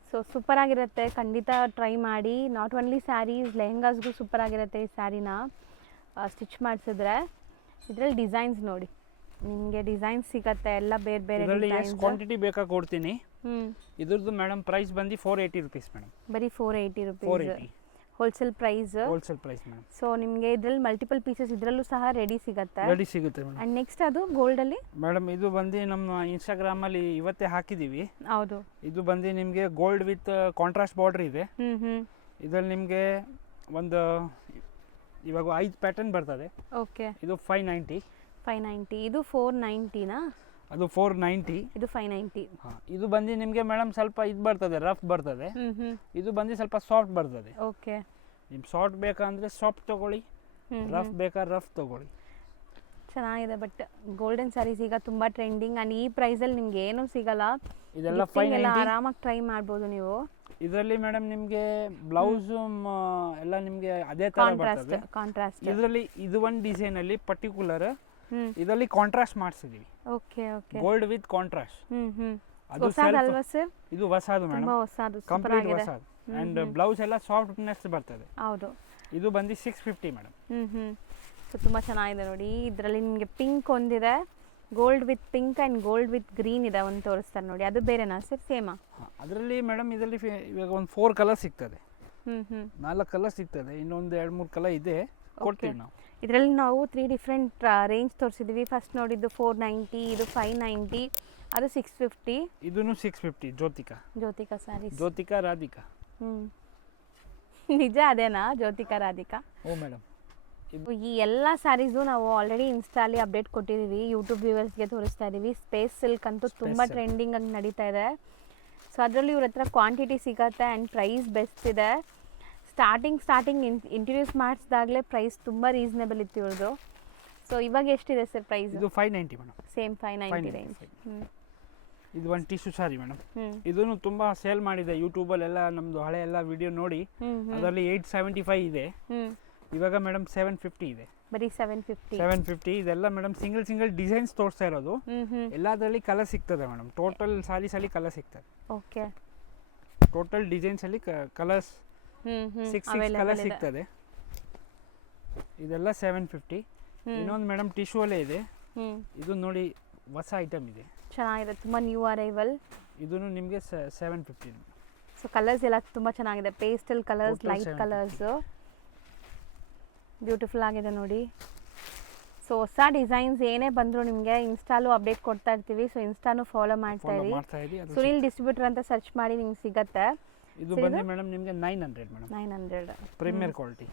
So super ಆಗಿರುತ್ತೆ, ಖಂಡಿತ ಟ್ರೈ ಮಾಡಿ. ನಾಟ್ ಓನ್ಲಿ ಸ್ಯಾರೀಸ್, ಲೆಹಂಗಾಸ್ಗೂ ಸೂಪರ್ ಆಗಿರುತ್ತೆ ಈ ಸ್ಯಾರಿನ ಸ್ಟಿಚ್ ಮಾಡಿಸಿದ್ರೆ. ಇದರಲ್ಲಿ ಡಿಸೈನ್ಸ್ ನೋಡಿ, ನಿಮಗೆ ಡಿಸೈನ್ಸ್ ಸಿಗತ್ತೆ ಎಲ್ಲ ಬೇರೆ ಬೇರೆ ಡಿಸೈನ್ಸ್. ಕ್ವಾಂಟಿಟಿ ಬೇಕಾ ಕೊಡ್ತೀನಿ. ಇದ್ರದ್ದು ಮೇಡಮ್ ಪ್ರೈಸ್ ಬಂದು 480 ರೂಪೀಸ್ ಮೇಡಮ್. ಬರೀ 480 rupees wholesale price madam. So ನಿಮಗೆ ಇದರಲ್ಲಿ ಮಲ್ಟಿಪಲ್ ಪೀಸಸ್ ಇದರಲ್ಲೂ ಸಹ ರೆಡಿ ಸಿಗುತ್ತೆ ಮೇಡಮ್. ಅಂಡ್ ನೆಕ್ಸ್ಟ್ ಅದು ಗೋಲ್ಡ್ ಅಲ್ಲಿ ಮೇಡಮ್ ಇದು ಬಂದು ನಮ್ಮ ಇನ್ಸ್ಟಾಗ್ರಾಮ್ ಅಲ್ಲಿ ಇವತ್ತೇ ಹಾಕಿದೀವಿ. ಹೌದು, ಇದು ಬಂದು ನಿಮಗೆ ಗೋಲ್ಡ್ ವಿತ್ ಕಾಂಟ್ರಾಸ್ಟ್ ಬಾರ್ಡರ್ ಇದೆ. ಇದರಲ್ಲಿ ನಿಮಗೆ ಒಂದು ಇವಾಗ 5 ಪ್ಯಾಟರ್ನ್ ಬರ್ತದೆ. ಓಕೆ, ಇದು 590. ಇದು 490ನಾ? ಅದು 490. ಇದು 590. ಇದು ಬಂದು ನಿಮಗೆ ಮೇಡಮ್ ಸ್ವಲ್ಪ ಇದು ಬರ್ತದೆ, ರಫ್ ಬರ್ತದೆ. ಇದು ಬಂದು ಸ್ವಲ್ಪ ಸಾಫ್ಟ್ ಬರ್ತದೆ. ಓಕೆ, ನಿಮ್ಗೆ ಸಾಫ್ಟ್ ಬೇಕಂದ್ರೆ ಸಾಫ್ಟ್ ತಗೊಳ್ಳಿ, ರಫ್ ಬೇಕಾ ರಫ್ ತಗೊಳ್ಳಿ. ಚೆನ್ನಾಗಿದೆ. ಬಟ್ ಗೋಲ್ಡನ್ ಸ್ಯಾರೀಸ್ ಈಗ ತುಂಬ ಟ್ರೆಂಡಿಂಗ್ ಆ್ಯಂಡ್ ಈ ಪ್ರೈಸಲ್ಲಿ ನಿಮ್ಗೆ ಏನೂ ಸಿಗಲ್ಲ. ಇದೆಲ್ಲ Gifting ಎಲ್ಲ ಆರಾಮಾಗಿ ಟ್ರೈ ಮಾಡ್ಬೋದು ನೀವು. ಇದರಲ್ಲಿ ಮೇಡಮ್ ನಿಮಗೆ ಬ್ಲೌಸು ಎಲ್ಲ ನಿಮಗೆ ಅದೇ ಥರ ಬರ್ತದೆ. ಕಾಂಟ್ರಾಸ್ಟ್. ಇದರಲ್ಲಿ ಇದು ಒಂದು ಡಿಸೈನಲ್ಲಿ ಪರ್ಟಿಕ್ಯುಲರ್ ಇದರಲ್ಲಿ ಕಾಂಟ್ರಾಸ್ಟ್ ಮಾಡಿಸಿದೀವಿ. Okay okay. Gold with contrast. ಅದು ಹೊಸದಲ್ವಾ ಸರ್? ಇದು ಹೊಸದು ಮೇಡಮ್, ತುಂಬ ಹೊಸದು, ಸೂಪರ್ ಕಂಪ್ಲೀಟ್ ಆಗಿದೆ. ಹೊಸದು. ಅಂಡ್ ಬ್ಲೌಸ್ ಎಲ್ಲ ಸಾಫ್ಟ್ನೆಸ್ ಬರ್ತದೆ. ಹೌದು. ಇದು ಬಂದು 650 ಮೇಡಮ್. ಸೊ ತುಂಬ ಚೆನ್ನಾಗಿದೆ ನೋಡಿ. ಇದರಲ್ಲಿ ನಿಮಗೆ ಪಿಂಕ್ ಒಂದಿದೆ, gold with pink and gold with green ಇದೆ ಒಂದು ತೋರಿಸ್ತಾರೆ ನೋಡಿ. ಅದು ಬೇರೆನಾ ಸರ್? ಸೇಮಾ? ಅದರಲ್ಲಿ ಮೇಡಮ್ ಇದರಲ್ಲಿ ಇವಾಗ ಒಂದು 4 ಕಲರ್ ಸಿಗ್ತದೆ. 4 ಕಲರ್ ಸಿಗ್ತದೆ. ಇನ್ನೊಂದು 2-3 ಕಲರ್ ಇದೆ, ಕೊಡ್ತೀವಿ ನಾವು. ಇದರಲ್ಲಿ ನಾವು 3 ಡಿಫ್ರೆಂಟ್ ರೇಂಜ್ ತೋರಿಸಿದ್ದೀವಿ. ಫಸ್ಟ್ ನೋಡಿದ್ದು 490, ಇದು 590, ಅದು 650. ಇದೂ 650. ಜ್ಯೋತಿಕಾ ಸ್ಯಾರೀಸ್. ಜ್ಯೋತಿಕಾ ರಾಧಿಕಾ. ನಿಜ ಅದೇನಾ ಜ್ಯೋತಿಕಾ ರಾಧಿಕಾ? ಓ ಮೇಡಮ್. ಈ ಎಲ್ಲ ಸ್ಯಾರೀಸು ನಾವು ಆಲ್ರೆಡಿ ಇನ್ಸ್ಟಾಲಿ ಅಪ್ಡೇಟ್ ಕೊಟ್ಟಿದ್ದೀವಿ, ಯೂಟ್ಯೂಬ್ ವ್ಯೂವರ್ಸ್ಗೆ ತೋರಿಸ್ತಾ ಇದ್ದೀವಿ. ಸ್ಪೇಸ್ ಸಿಲ್ಕ್ ಅಂತೂ ತುಂಬ ಟ್ರೆಂಡಿಂಗ್ ಆಗಿ ನಡೀತಾ ಇದೆ. ಸೊ ಅದರಲ್ಲಿ ಇವ್ರ ಹತ್ರ ಕ್ವಾಂಟಿಟಿ ಸಿಗತ್ತೆ ಆ್ಯಂಡ್ ಪ್ರೈಸ್ ಬೆಸ್ಟ್ ಇದೆ. ಸ್ಟಾರ್ಟಿಂಗ್ ಇಂಟ್ರೊಡ್ಯೂಸ್ ಮಾಡಿಸಿದಾಗಲೇ ಪ್ರೈಸ್ ತುಂಬ ರೀಸನೇಬಲ್ ಇತ್ತು ಇವ್ರದ್ದು. ಸೊ ಇವಾಗ ಎಷ್ಟಿದೆ ಸರ್ ಪ್ರೈಸ್? ಇದು 590 ಮೇಡಮ್. Same 590 range. ಇದು ಒಂದು ಟಿಶ್ಯೂ ಸಾರಿ ಮೇಡಮ್. ಇದನ್ನು ತುಂಬ ಸೇಲ್ ಮಾಡಿದೆ ಯೂಟ್ಯೂಬಲ್ಲೆಲ್ಲ. ನಮ್ಮದು ಹಳೆ ಎಲ್ಲ ವಿಡಿಯೋ ನೋಡಿ ಅದರಲ್ಲಿ 875 ಇದೆ. ಇವಾಗ ಮೇಡಮ್ 750 ಇದೆ. ಬರೀ 750. 750. ಇದೆಲ್ಲ ಮೇಡಮ್ ಸಿಂಗಲ್ ಡಿಸೈನ್ಸ್ ತೋರಿಸ್ತಾ ಇರೋದು. ಎಲ್ಲದರಲ್ಲಿ ಕಲರ್ ಸಿಗ್ತದೆ ಮೇಡಮ್. ಟೋಟಲ್ ಸಾರೀಸಲ್ಲಿ ಕಲರ್ ಸಿಗ್ತದೆ. ಓಕೆ. ಟೋಟಲ್ ಡಿಸೈನ್ಸಲ್ಲಿ ಕಲರ್ಸ್ 6 ಕಲರ್ ಸಿಗ್ತದೆ. ಇದೆಲ್ಲ 750. ಇನ್ನೊಂದು ಮೇಡಮ್ ಟಿಶ್ಯೂ ಅಲ್ಲೇ ಇದೆ. ಇದು ನೋಡಿ ಹೊಸ ಐಟಮ್ ಇದೆ, ಚೆನ್ನಾಗಿದೆ, ತುಂಬ ನ್ಯೂ ಅರೈವಲ್. ಇದೂ ನಿಮಗೆ 750. ಸೊ ಕಲರ್ಸ್ ಎಲ್ಲ ತುಂಬ ಚೆನ್ನಾಗಿದೆ. Pastel colours, light colours, beautiful ಆಗಿದೆ ನೋಡಿ. ಸೊ ಹೊಸ ಡಿಸೈನ್ಸ್ ಏನೇ ಬಂದರೂ ನಿಮಗೆ ಇನ್ಸ್ಟಾಲು ಅಪ್ಡೇಟ್ ಕೊಡ್ತಾ ಇರ್ತೀವಿ. ಸೊ ಇನ್ಸ್ಟಾನು ಫಾಲೋ ಮಾಡ್ತಾ ಇರಿ. ಸುನಿಲ್ ಡಿಸ್ಟ್ರಿಬ್ಯೂಟರ್ ಅಂತ ಸರ್ಚ್ ಮಾಡಿ ನಿಮ್ಗೆ ಸಿಗತ್ತೆ. ಇದು ಬಂದು ಮೇಡಮ್ ನಿಮಗೆ 900 ಮೇಡಮ್. 900 premier quality.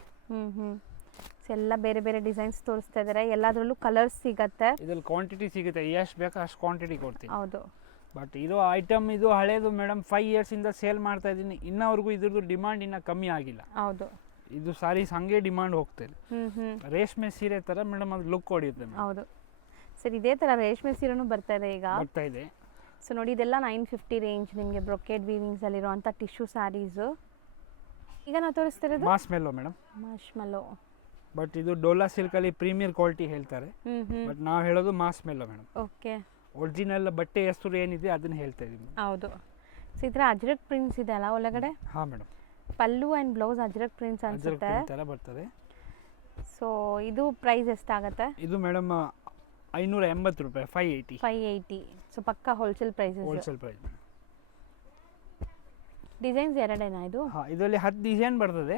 ಸೊ ಎಲ್ಲ ಬೇರೆ ಬೇರೆ ಡಿಸೈನ್ಸ್ ತೋರಿಸ್ತಾ ಇದ್ದಾರೆ. ಎಲ್ಲದರಲ್ಲೂ ಕಲರ್ಸ್ ಸಿಗತ್ತೆ. ಇದ್ರಲ್ಲಿ ಕ್ವಾಂಟಿಟಿ ಸಿಗುತ್ತೆ, ಎಷ್ಟು ಬೇಕು ಅಷ್ಟು ಕ್ವಾಂಟಿಟಿ ಕೊಡ್ತೀವಿ. ಹೌದು. ಬಟ್ ಇದು ಐಟಮ್ ಇದು ಹಳೇದು ಮೇಡಮ್. 5 ಇಯರ್ಸಿಂದ ಸೇಲ್ ಮಾಡ್ತಾ ಇದ್ದೀನಿ. ಇನ್ನವರೆಗೂ ಇದ್ರದ್ದು ಡಿಮಾಂಡ್ ಇನ್ನೂ ಕಮ್ಮಿ ಆಗಿಲ್ಲ. ಹೌದು. ಇದು ಸಾರೀಸ್ ಹಂಗೆ ಡಿಮಾಂಡ್ ಹೋಗ್ತಿದೆ. ರೇಷ್ಮೆ ಸೀರೆ ಥರ ಮೇಡಮ್ ಅದು ಲುಕ್ ಹೊಡೆಯುತ್ತೆ. ಹೌದು ಸರ್, ಇದೇ ಥರ ರೇಷ್ಮೆ ಸೀರೆನೂ ಬರ್ತಾ ಇದೆ ಈಗ. ಬರ್ತಾ ಇದೆ. ಸೊ ನೋಡಿ, ಇದೆಲ್ಲ 950 ರೇಂಜ್ ನಿಮಗೆ ಬ್ರೊಕೇಡ್ ವೀವಿಂಗ್ಸಲ್ಲಿರುವಂಥ ಟಿಶ್ಯೂ ಸ್ಯಾರೀಸು. ಈಗ ನಾವು ತೋರಿಸ್ತಿರೋದು mass Mellow madam. Mass Mellow. But ಇದು ಡೋಲಾ ಸಿಲ್ಕಲ್ಲಿ ಪ್ರೀಮಿಯರ್ ಕ್ವಾಲಿಟಿ ಹೇಳ್ತಾರೆ. ಬಟ್ ನಾವು ಹೇಳೋದು mass Mellow madam. Okay. Original ಬಟ್ಟೆ ಹೆಸರು ಏನಿದೆ ಅದನ್ನು ಹೇಳ್ತಾ ಇದ್ದೀವಿ. ಹೌದು. ಸೊ ಈ ಥರ ಅಜ್ರಕ್ ಪ್ರಿಂಟ್ಸ್ ಇದೆ ಅಲ್ಲ ಒಳಗಡೆ? ಹಾಂ madam. Pallu and blouse Ajrakh prints ಅನ್ಸುತ್ತೆ. ಥರ ಬರ್ತದೆ. ಸೊ ಇದು ಪ್ರೈಸ್ ಎಷ್ಟಾಗುತ್ತೆ? ಇದು ಮೇಡಮ್ 580 ರೂಪಾಯಿ. 580. ಸೊ ಪಕ್ಕ wholesale prices. Wholesale price. Designs ಎರಡೇನಾ ಇದು? ಹಾಂ, ಇದರಲ್ಲಿ 10 ಡಿಸೈನ್ ಬರ್ತದೆ.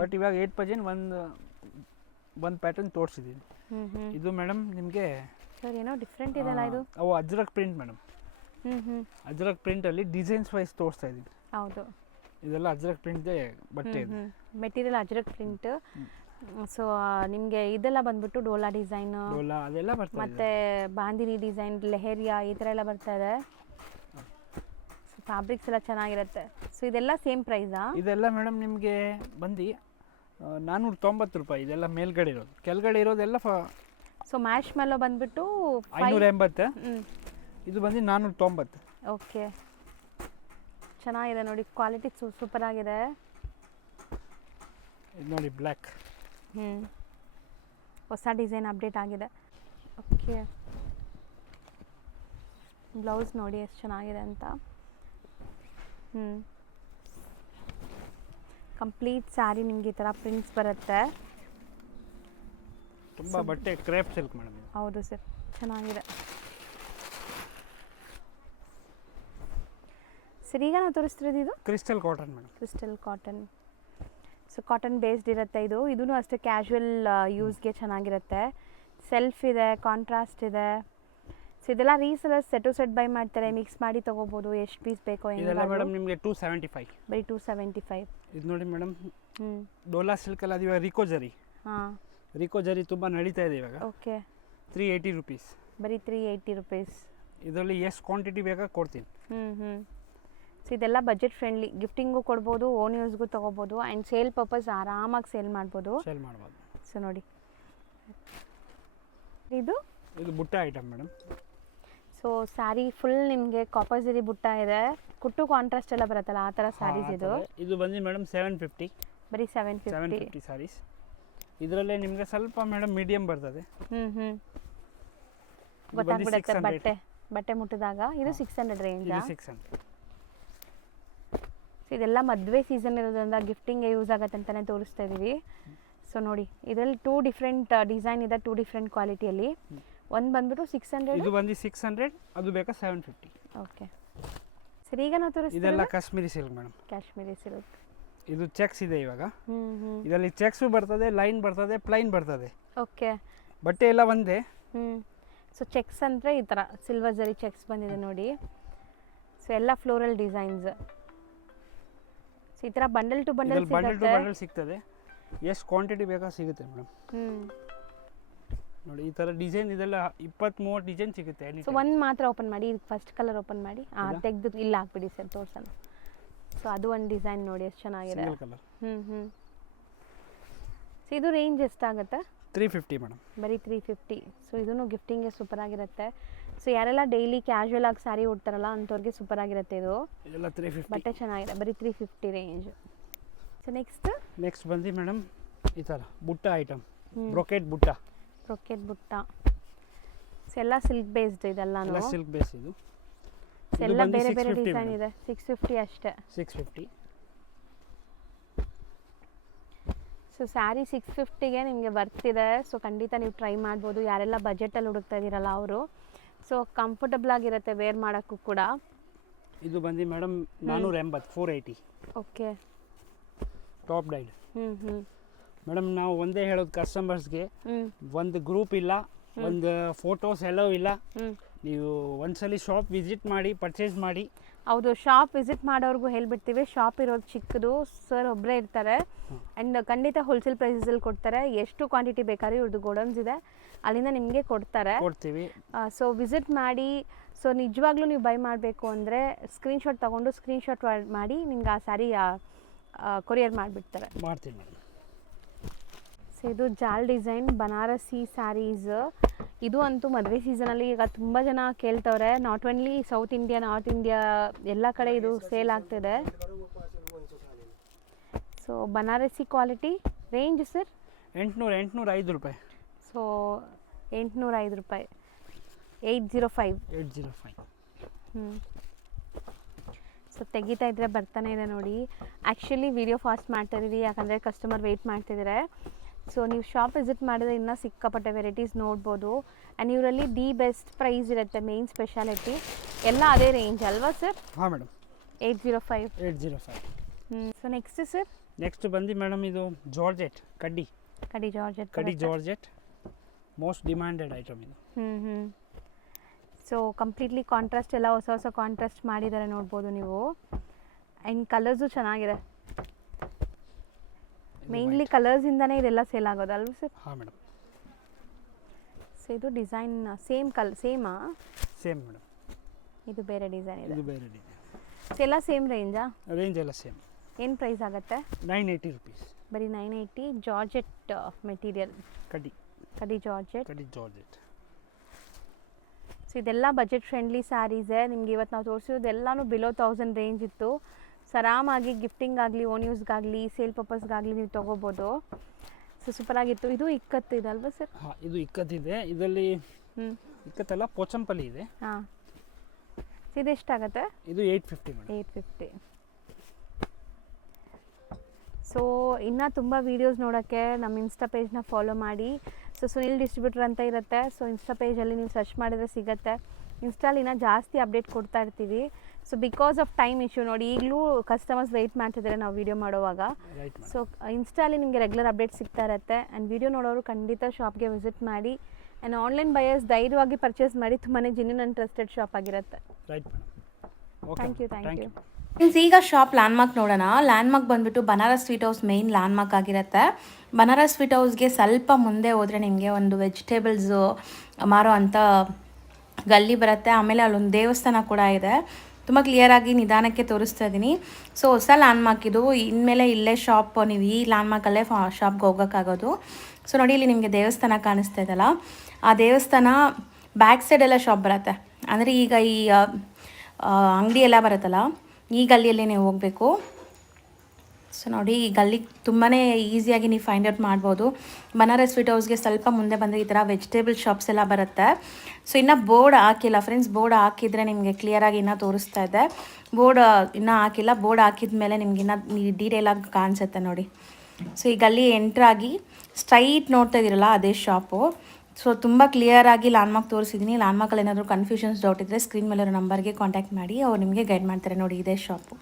ಬಟ್ ಇವಾಗ 8% ಒಂದು ಪ್ಯಾಟರ್ನ್ ತೋರಿಸಿದ್ದೀನಿ. ಇದು ಮೇಡಮ್ ನಿಮಗೆ ಸರ್ ಏನೋ ಡಿಫ್ರೆಂಟ್ ಇದೆಲ್ಲ ಇದು. ಅವು ಅಜ್ರಕ್ ಪ್ರಿಂಟ್ ಮೇಡಮ್. ಅಜ್ರಕ್ ಪ್ರಿಂಟಲ್ಲಿ ಡಿಸೈನ್ಸ್ ವೈಸ್ ತೋರಿಸ್ತಾ ಇದ್ದೀನಿ. ಹೌದು. ಇದೆಲ್ಲ ಅಜ್ರಕ್ ಪ್ರಿಂಟ್ದೇ ಬಟ್ಟೆ ಇದೆ. Material Ajrakh print. ಸೊ ನಿಮಗೆ ಇದೆಲ್ಲ ಬಂದ್ಬಿಟ್ಟು ಡೋಲಾ ಡಿಸೈನ್, ಡೋಲಾ ಅದೆಲ್ಲ ಬರ್ತದೆ. ಮತ್ತೆ ಬಾಂದಿನಿ ಡಿಸೈನ್, ಲೆಹರಿಯಾ ಈ ಥರ ಎಲ್ಲ ಬರ್ತಾ ಇದೆ. ಸೊ ಫ್ಯಾಬ್ರಿಕ್ಸ್ ಎಲ್ಲ ಚೆನ್ನಾಗಿರುತ್ತೆ. ಸೊ ಇದೆಲ್ಲ ಸೇಮ್ ಪ್ರೈಸಾ? ಇದೆಲ್ಲ ಮೇಡಮ್ ನಿಮಗೆ ಬಂದು 490 ರೂಪಾಯಿ. ಇದೆಲ್ಲ ಮೇಲ್ಗಡೆ ಇರೋದು. ಕೆಳಗಡೆ ಇರೋದೆಲ್ಲ ಸೊ ಮ್ಯಾಶ್ ಮೆಲ್ಲೋ ಬಂದ್ಬಿಟ್ಟು 580. ಇದು ಬಂದು 490. ಓಕೆ, ಚೆನ್ನಾಗಿದೆ ನೋಡಿ, ಕ್ವಾಲಿಟಿ ಸೂಪರ್ ಆಗಿದೆ. ಇದು ನೋಡಿ ಬ್ಲ್ಯಾಕ್. ಹೊಸ ಡಿಸೈನ್ ಅಪ್ಡೇಟ್ ಆಗಿದೆ. ಓಕೆ, ಬ್ಲೌಸ್ ನೋಡಿ ಎಷ್ಟು ಚೆನ್ನಾಗಿದೆ ಅಂತ. ಕಂಪ್ಲೀಟ್ ಸ್ಯಾರಿ ನಿಮಗೆ ಈ ಥರ ಪ್ರಿಂಟ್ಸ್ ಬರುತ್ತೆ. ತುಂಬ ಬಟ್ಟೆ ಕ್ರೇಪ್ ಸಿಲ್ಕ್ ಮೇಡಮ್. ಹೌದು ಸರ್, ಚೆನ್ನಾಗಿದೆ. ಸರ್ ಈಗ ನಾವು ತೋರಿಸ್ತಿರೋದು ಇದು crystal cotton madam. Crystal cotton. So cotton based ಇರುತ್ತೆ ಇದು. ಇದೂ ಅಷ್ಟೇ ಕ್ಯಾಶುವಲ್ ಯೂಸ್ಗೆ ಚೆನ್ನಾಗಿರುತ್ತೆ. ಸೆಲ್ಫ್ ಇದೆ, ಕಾಂಟ್ರಾಸ್ಟ್ ಇದೆ. ಸೊ ಇದೆಲ್ಲ ರೀಸೆಲ್ಲರ್ಸ್ ಸೆಟ್ ಬೈ ಮಾಡ್ತಾರೆ, ಮಿಕ್ಸ್ ಮಾಡಿ ತೊಗೋಬೋದು, ಎಷ್ಟು ಪೀಸ್ ಬೇಕೋ. ಇದೆಲ್ಲ ಮೇಡಮ್ ನಿಮಗೆ 275. ಬರೀ 275. ಇದು ನೋಡಿ ಮೇಡಮ್, ಡೋಲಾ ಸಿಲ್ಕಲ್ಲಿ ಅದು ಇವಾಗ ರಿಕೋ ಜರಿ. ಹಾಂ, ರಿಕೋ ಜರಿ ತುಂಬ ನಡೀತಾ ಇದೆ ಇವಾಗ. ಓಕೆ. 380 ರೂಪೀಸ್. ಬರೀ 380 ರೂಪೀಸ್. ಇದರಲ್ಲಿ ಎಷ್ಟು ಕ್ವಾಂಟಿಟಿ ಬೇಕಾ ಕೊಡ್ತೀನಿ. ಸೊ ಇದೆಲ್ಲ ಬಜೆಟ್ ಫ್ರೆಂಡ್ಲಿ, ಗಿಫ್ಟಿಂಗು ಕೊಡ್ಬೋದು, ಓನ್ ಯೂಸ್ಗೂ ತೊಗೋಬೋದು, ಆ್ಯಂಡ್ ಸೇಲ್ ಪರ್ಪಸ್ ಆರಾಮಾಗಿ ಸೇಲ್ ಮಾಡ್ಬೋದು. ಸೇಲ್ ಮಾಡ್ಬೋದು. ಸೊ ನೋಡಿ, ಇದು ಇದು ಬುಟ್ಟ item madam. So sari full ನಿಮಗೆ ಕಾಪರ್ ಜರಿ ಬುಟ್ಟ ಇದೆ, ಕುಟ್ಟು ಕಾಂಟ್ರಾಸ್ಟ್ ಎಲ್ಲ ಬರುತ್ತಲ್ಲ ಆ ಥರ ಸ್ಯಾರೀಸ್ ಇದು. ಇದು ಬಂದು ಮೇಡಮ್ 750. ಬರೀ 750 ಸ್ಯಾರೀಸ್. ಇದರಲ್ಲೇ ನಿಮಗೆ ಸ್ವಲ್ಪ ಮೇಡಮ್ ಮೀಡಿಯಂ ಬರ್ತದೆ. ಗೊತ್ತಾಗ್ಬಿಡುತ್ತೆ ಬಟ್ಟೆ ಮುಟ್ಟಿದಾಗ. ಇದು 600 ರೇಂಜ್. ಇದು 600. ಇದೆಲ್ಲ ಮದುವೆ ಸೀಸನ್ ಇರೋದ್ರಿಂದ ಗಿಫ್ಟಿಂಗ್ಗೆ ಯೂಸ್ ಆಗುತ್ತೆ ಅಂತಲೇ ತೋರಿಸ್ತಾ ಇದ್ದೀವಿ. ಸೊ ನೋಡಿ ಇದರಲ್ಲಿ 2 ಡಿಫ್ರೆಂಟ್ ಡಿಸೈನ್ ಇದೆ, 2 ಡಿಫ್ರೆಂಟ್ ಕ್ವಾಲಿಟಿಯಲ್ಲಿ. ಒಂದು ಬಂದ್ಬಿಟ್ಟು 600, ಇದು ಬಂದು 600, ಅದು ಬೇಕಾ 750. ಓಕೆ ಸರಿ, ಈಗ ನಾವು ತೋರಿಸ್ತೀವಿ ಇದೆಲ್ಲ Kashmiri silk madam. Kashmiri silk. ಇದು ಚೆಕ್ಸ್ ಇದೆ ಇವಾಗ. ಇದರಲ್ಲಿ ಚೆಕ್ಸ್ ಬರ್ತದೆ, ಲೈನ್ ಬರ್ತದೆ, ಪ್ಲೈನ್ ಬರ್ತದೆ. ಓಕೆ, ಬಟ್ಟೆ ಎಲ್ಲ ಒಂದೇ. ಸೊ ಚೆಕ್ಸ್ ಅಂದರೆ ಈ ಥರ ಸಿಲ್ವರ್ ಜರಿ ಚೆಕ್ಸ್ ಬಂದಿದೆ ನೋಡಿ. ಸೊ ಎಲ್ಲ ಫ್ಲೋರಲ್ ಡಿಸೈನ್ಸ್. ಸೊ ಈ ಥರ ಬಂಡಲ್ ಟು ಬಂಡಲ್ ಸಿಗ್ತದೆ. ಎಷ್ಟು ಕ್ವಾಂಟಿಟಿ ಬೇಕಾ ಸಿಗುತ್ತೆ ಮೇಡಮ್. ನೋಡಿ ಈ ಥರ ಡಿಸೈನ್ ಇದೆಲ್ಲ 20-30 ಡಿಸೈನ್ ಸಿಗುತ್ತೆ. ಸೊ ಒಂದು ಮಾತ್ರ ಓಪನ್ ಮಾಡಿ, ಇದು ಫಸ್ಟ್ ಕಲರ್ ಓಪನ್ ಮಾಡಿ, ತೆಗೆದು ಇಲ್ಲ ಹಾಕ್ಬಿಡಿ ಸರ್ ತೋರ್ಸೋಣ. ಸೊ ಅದು ಒಂದು ಡಿಸೈನ್ ನೋಡಿ ಎಷ್ಟು ಚೆನ್ನಾಗಿದೆ. ಸೊ ಇದು ರೇಂಜ್ ಎಷ್ಟಾಗುತ್ತೆ? 350 ಮೇಡಮ್. ಬರೀ 350. ಸೊ ಇದೂ ಗಿಫ್ಟಿಂಗ್ಗೆ ಸೂಪರ್ ಆಗಿರುತ್ತೆ. ಸೊ ಯಾರೆಲ್ಲ ಡೈಲಿ ಕ್ಯಾಶುವಲ್ ಆಗಿ ಸ್ಯಾರಿ ಉಡ್ತಾರಲ್ಲ ಅಂಥವ್ರಿಗೆ ಸೂಪರ್ ಆಗಿರುತ್ತೆ ಇದು. ಇದೆಲ್ಲ 350. ಬಟ್ಟೆ ಚೆನ್ನಾಗಿದೆ, ಬರೀ 350 ರೇಂಜ್. ಸೊ ನೆಕ್ಸ್ಟ್ ಬಂದು ಮೇಡಮ್ ಈ ಥರ ಬುಟ್ಟ ಐಟಮ್, ಬ್ರೊಕೆಟ್ ಬುಟ್ಟ. ಬ್ರೊಕೆಟ್ ಬುಟ್ಟ. ಸೊ ಎಲ್ಲ ಸಿಲ್ಕ್ ಬೇಸ್ಡ್ ಇದೆಲ್ಲನೂ. ಎಲ್ಲ ಸಿಲ್ಕ್ ಬೇಸ್ ಇದು. ಎಲ್ಲ ಬೇರೆ ಬೇರೆ ಡಿಸೈನ್ ಇದೆ. 650 ಅಷ್ಟೇ. 650. ಸೊ ಸ್ಯಾರಿ 650ಗೆ ನಿಮಗೆ ಬರ್ತಿದೆ. ಸೊ ಖಂಡಿತ ನೀವು ಟ್ರೈ ಮಾಡ್ಬೋದು, ಯಾರೆಲ್ಲ ಬಜೆಟಲ್ಲಿ ಹುಡುಕ್ತಾ ಇದ್ದೀರಲ್ಲ ಅವರು. ಸೊ ಕಂಫರ್ಟಬಲ್ ಆಗಿರುತ್ತೆ ವೇರ್ ಮಾಡೋಕ್ಕೂ ಕೂಡ. ಇದು ಬಂದು madam 480, 480. Okay, top died. Madam ನಾವು ಒಂದೇ ಹೇಳೋದು ಕಸ್ಟಮರ್ಸ್ಗೆ, ಒಂದು ಗ್ರೂಪ್ ಇಲ್ಲ, ಒಂದು ಫೋಟೋಸ್ ಎಲ್ಲೋ ಇಲ್ಲ. ನೀವು ಒಂದ್ಸಲಿ ಶಾಪ್ ವಿಸಿಟ್ ಮಾಡಿ ಪರ್ಚೇಸ್ ಮಾಡಿ. ಹೌದು, ಶಾಪ್ ವಿಸಿಟ್ ಮಾಡೋರ್ಗು ಹೇಳ್ಬಿಡ್ತೀವಿ, ಶಾಪ್ ಇರೋದು ಚಿಕ್ಕದು, ಸರ್ ಒಬ್ಬರೇ ಇರ್ತಾರೆ. ಆ್ಯಂಡ್ ಖಂಡಿತ ಹೋಲ್ಸೇಲ್ ಪ್ರೈಸಲ್ಲಿ ಕೊಡ್ತಾರೆ. ಎಷ್ಟು ಕ್ವಾಂಟಿಟಿ ಬೇಕಾದ್ರೆ ಇವ್ರದ್ದು ಗೋಡೌನ್ಸ್ ಇದೆ, ಅಲ್ಲಿಂದ ನಿಮಗೆ ಕೊಡ್ತೀವಿ. ಸೊ ವಿಸಿಟ್ ಮಾಡಿ. ಸೊ ನಿಜವಾಗ್ಲೂ ನೀವು ಬೈ ಮಾಡಬೇಕು ಅಂದರೆ ಸ್ಕ್ರೀನ್ಶಾಟ್ ತೊಗೊಂಡು ಸ್ಕ್ರೀನ್ಶಾಟ್ ಮಾಡಿ ನಿಮ್ಗೆ ಆ ಸ್ಯಾರಿ ಕೊರಿಯರ್ ಮಾಡಿಬಿಡ್ತಾರೆ. ಮಾಡ್ತೀನಿ. ಸೊ ಇದು ಜಾಲ್ ಡಿಸೈನ್ ಬನಾರಸಿ ಸ್ಯಾರೀಸ್. ಇದು ಅಂತೂ ಮದುವೆ ಸೀಸನಲ್ಲಿ ಈಗ ತುಂಬ ಜನ ಕೇಳ್ತವ್ರೆ. Not only south India, north India ಎಲ್ಲ ಕಡೆ ಇದು ಸೇಲ್ ಆಗ್ತಿದೆ. So Banarasi quality. Range sir? 805 ರೂಪಾಯಿ. ಸೊ 805 ರೂಪಾಯಿ. 805. ಸೊ ತೆಗಿತಾ ಇದ್ರೆ ಬರ್ತಾನೆ ಇದೆ ನೋಡಿ. ಆ್ಯಕ್ಚುಲಿ ವಿಡಿಯೋ ಫಾಸ್ಟ್ ಮಾಡ್ತಾ ಇದ್ದೀವಿ, ಯಾಕಂದರೆ ಕಸ್ಟಮರ್ ವೆಯ್ಟ್ ಮಾಡ್ತಿದ್ದಾರೆ. ಸೊ ನೀವು ಶಾಪ್ ವಿಸಿಟ್ ಮಾಡಿದ್ರೆ ಇನ್ನೂ ಸಿಕ್ಕಾಪಟ್ಟೆ ವೆರೈಟೀಸ್ ನೋಡ್ಬೋದು. ಆ್ಯಂಡ್ ಇವರಲ್ಲಿ ದಿ ಬೆಸ್ಟ್ ಪ್ರೈಸ್ ಇರುತ್ತೆ, ಮೇನ್ ಸ್ಪೆಷಾಲಿಟಿ ಎಲ್ಲ ಅದೇ ರೇಂಜ್ ಅಲ್ವಾ ಸರ್? ಹಾಂ madam. 805. So next sir? Next ಬಂದು ಮೇಡಮ್ ಇದು ಜಾರ್ಜೆಟ್ ಕಡ್ಡಿ ಜಾರ್ಜೆಟ್ ಮೋಸ್ಟ್ ಡಿಮ್ಯಾಂಡೆಡ್ ಐಟಮ್ ಇದು. ಸೊ ಕಂಪ್ಲೀಟ್ಲಿ ಕಾಂಟ್ರಾಸ್ಟ್, ಎಲ್ಲ ಹೊಸ ಹೊಸ ಕಾಂಟ್ರಾಸ್ಟ್ ಮಾಡಿದ್ದಾರೆ ನೋಡ್ಬೋದು ನೀವು. ಆ್ಯಂಡ್ ಕಲರ್ಸು ಚೆನ್ನಾಗಿದೆ. ಮೇನ್ಲಿ ಕಲರ್ಸಿಂದನೇ ಇದೆಲ್ಲ ಸೇಲ್ ಆಗೋದು ಅಲ್ವಾ ಸರ್? ಹಾಂ ಮೇಡಮ್. ಸೊ ಇದು ಡಿಸೈನ್ ಸೇಮ್ ಸೇಮಾ? Same madam. ಇದು ಬೇರೆ ಡಿಸೈನ್ ಇದೆ. ಇದು ಬೇರೆ ಡಿಸೈನ್. ಸೊ ಎಲ್ಲ ಸೇಮ್ ರೇಂಜಾ? ರೇಂಜ್ ಎಲ್ಲ ಸೇಮ್. ಏನು ಪ್ರೈಸ್ ಆಗುತ್ತೆ? 980 rupees. ಬರೀ 980. Georgette material. ಕಡಿ ಜಾರ್ಜೆಟ್. ಸೊ ಇದೆಲ್ಲ ಬಜೆಟ್ ಫ್ರೆಂಡ್ಲಿ ಸ್ಯಾರೀಸೇ. ನಿಮ್ಗೆ ಇವತ್ತು ನಾವು ತೋರಿಸಿರೋದೆಲ್ಲನೂ ಬಿಲೋ 1000 ರೇಂಜ್ ಇತ್ತು. ಸೊ ಆರಾಮಾಗಿ ಗಿಫ್ಟಿಂಗ್ ಆಗಲಿ, ಓನ್ ಯೂಸ್ಗಾಗಲಿ, ಸೇಲ್ ಪರ್ಪಸ್ಗಾಗಲಿ ನೀವು ತೊಗೋಬೋದು. ಸೊ ಸೂಪರಾಗಿತ್ತು. ಇದು ಇಕ್ಕತ್ತು ಇದೆ ಅಲ್ವಾ ಸರ್? ಹಾಂ, ಇದು ಇಕ್ಕತ್ತಿದೆ. ಇದರಲ್ಲಿ ಇಕ್ಕತ್ತಲ್ಲ ಪೋಚಂಪಲ್ಲಿ ಇದೆ. ಹಾಂ. ಇದು ಎಷ್ಟಾಗುತ್ತೆ? ಇದು 850 ಮೇಡಮ್. 850. ಸೊ ಇನ್ನೂ ತುಂಬ ವೀಡಿಯೋಸ್ ನೋಡೋಕ್ಕೆ ನಮ್ಮ ಇನ್ಸ್ಟಾ ಪೇಜ್ನ ಫಾಲೋ ಮಾಡಿ. ಸೊ ಸುನಿಲ್ ಡಿಸ್ಟ್ರಿಬ್ಯೂಟರ್ ಅಂತ ಇರುತ್ತೆ. ಸೊ ಇನ್ಸ್ಟಾ ಪೇಜಲ್ಲಿ ನೀವು ಸರ್ಚ್ ಮಾಡಿದ್ರೆ ಸಿಗುತ್ತೆ. ಇನ್ಸ್ಟಾಲಿನ ಜಾಸ್ತಿ ಅಪ್ಡೇಟ್ ಕೊಡ್ತಾ ಇರ್ತೀವಿ. So because of time issue ನೋಡಿ, ಈಗಲೂ ಕಸ್ಟಮರ್ಸ್ ವೆಯ್ಟ್ ಮಾಡ್ತಿದ್ದಾರೆ ನಾವು ವೀಡಿಯೋ ಮಾಡುವಾಗ. ಸೊ ಇನ್ಸ್ಟಾಲಿ ನಿಮಗೆ ರೆಗ್ಯುಲರ್ ಅಪ್ಡೇಟ್ ಸಿಗ್ತಾ ಇರುತ್ತೆ. ಆ್ಯಂಡ್ ವೀಡಿಯೋ ನೋಡೋರು ಖಂಡಿತ ಶಾಪ್ಗೆ ವಿಸಿಟ್ ಮಾಡಿ. ಆ್ಯಂಡ್ ಆನ್ಲೈನ್ ಬಯರ್ಸ್ ಧೈರ್ಯವಾಗಿ ಪರ್ಚೇಸ್ ಮಾಡಿ. ತುಂಬಾ ಜೆನ್ಯೂನ್ ಆ್ಯಂಡ್ ಟ್ರಸ್ಟೆಡ್ ಶಾಪ್ ಆಗಿರುತ್ತೆ. Thank you. ಮೀನ್ಸ್ ಈಗ ಶಾಪ್ ಲ್ಯಾಂಡ್ಮಾರ್ಕ್ ನೋಡೋಣ. ಲ್ಯಾಂಡ್ಮಾರ್ಕ್ ಬಂದುಬಿಟ್ಟು Banaras sweet house main landmark ಆಗಿರುತ್ತೆ. ಬನಾರಸ್ ಸ್ವೀಟ್ ಹೌಸ್ಗೆ ಸ್ವಲ್ಪ ಮುಂದೆ ಹೋದರೆ ನಿಮಗೆ ಒಂದು ವೆಜಿಟೇಬಲ್ಸು ಮಾರೋ ಅಂಥ ಗಲ್ಲಿ ಬರುತ್ತೆ. ಆಮೇಲೆ ಅಲ್ಲೊಂದು ದೇವಸ್ಥಾನ ಕೂಡ ಇದೆ. ತುಂಬ ಕ್ಲಿಯರಾಗಿ ನಿಧಾನಕ್ಕೆ ತೋರಿಸ್ತಾ ಇದ್ದೀನಿ. ಸೊ ಹೊಸ ಲ್ಯಾಂಡ್ಮಾರ್ಕ್ ಇದು. ಇನ್ಮೇಲೆ ಇಲ್ಲೇ ಶಾಪ್, ನೀವು ಈ ಲ್ಯಾಂಡ್ಮಾರ್ಕಲ್ಲೇ ಶಾಪ್ಗೆ ಹೋಗೋಕ್ಕಾಗೋದು. ಸೊ ನೋಡಿ, ಇಲ್ಲಿ ನಿಮಗೆ ದೇವಸ್ಥಾನ ಕಾಣಿಸ್ತಾ ಇದೆಯಲ್ಲ, ಆ ದೇವಸ್ಥಾನ ಬ್ಯಾಕ್ ಸೈಡೆಲ್ಲ ಶಾಪ್ ಬರುತ್ತೆ. ಅಂದರೆ ಈಗ ಈ ಅಂಗಡಿ ಎಲ್ಲ ಬರುತ್ತಲ್ಲ, ಈ ಗಲ್ಲಿಯಲ್ಲೇ ನೀವು ಹೋಗಬೇಕು. ಸೊ ನೋಡಿ, ಈ ಗಲ್ಲಿ ತುಂಬಾ ಈಸಿಯಾಗಿ ನೀವು ಫೈಂಡ್ ಔಟ್ ಮಾಡ್ಬೋದು. ಬನಾರಸ್ ಸ್ವೀಟ್ ಹೌಸ್ಗೆ ಸ್ವಲ್ಪ ಮುಂದೆ ಬಂದರೆ ಈ ಥರ ವೆಜಿಟೇಬಲ್ ಶಾಪ್ಸ್ ಎಲ್ಲ ಬರುತ್ತೆ. ಸೊ ಇನ್ನೂ ಬೋರ್ಡ್ ಹಾಕಿಲ್ಲ ಫ್ರೆಂಡ್ಸ್, ಬೋರ್ಡ್ ಹಾಕಿದರೆ ನಿಮಗೆ ಕ್ಲಿಯರಾಗಿ ಇನ್ನೂ ತೋರಿಸ್ತಾ ಇದೆ. ಬೋರ್ಡ್ ಇನ್ನೂ ಹಾಕಿಲ್ಲ, ಬೋರ್ಡ್ ಹಾಕಿದ ಮೇಲೆ ನಿಮ್ಗೆ ಇನ್ನೂ ಡೀಟೇಲಾಗಿ ಕಾಣಿಸುತ್ತೆ ನೋಡಿ. ಸೊ ಈ ಗಲ್ಲಿ ಎಂಟ್ರಾಗಿ ಸ್ಟ್ರೈಟ್ ನೋಡ್ತಾ ಇದ್ದೀರಲ್ಲ, ಅದೇ ಶಾಪು. ಸೊ ತುಂಬ ಕ್ಲಿಯರಾಗಿ ಲ್ಯಾಂಡ್ಮಾರ್ಕ್ ತೋರಿಸಿದ್ದೀನಿ. ಲ್ಯಾಂಡ್ಮಾರ್ಕಲ್ಲಿ ಏನಾದರೂ ಕನ್ಫ್ಯೂಷನ್ಸ್ ಡೌಟ್ ಇದ್ದರೆ ಸ್ಕ್ರೀನ್ ಮೇಲಿರೋ ನಂಬರ್ಗೆ ಕಾಂಟ್ಯಾಕ್ಟ್ ಮಾಡಿ, ಅವ್ರು ನಿಮಗೆ ಗೈಡ್ ಮಾಡ್ತಾರೆ ನೋಡಿ. ಇದೇ ಶಾಪು.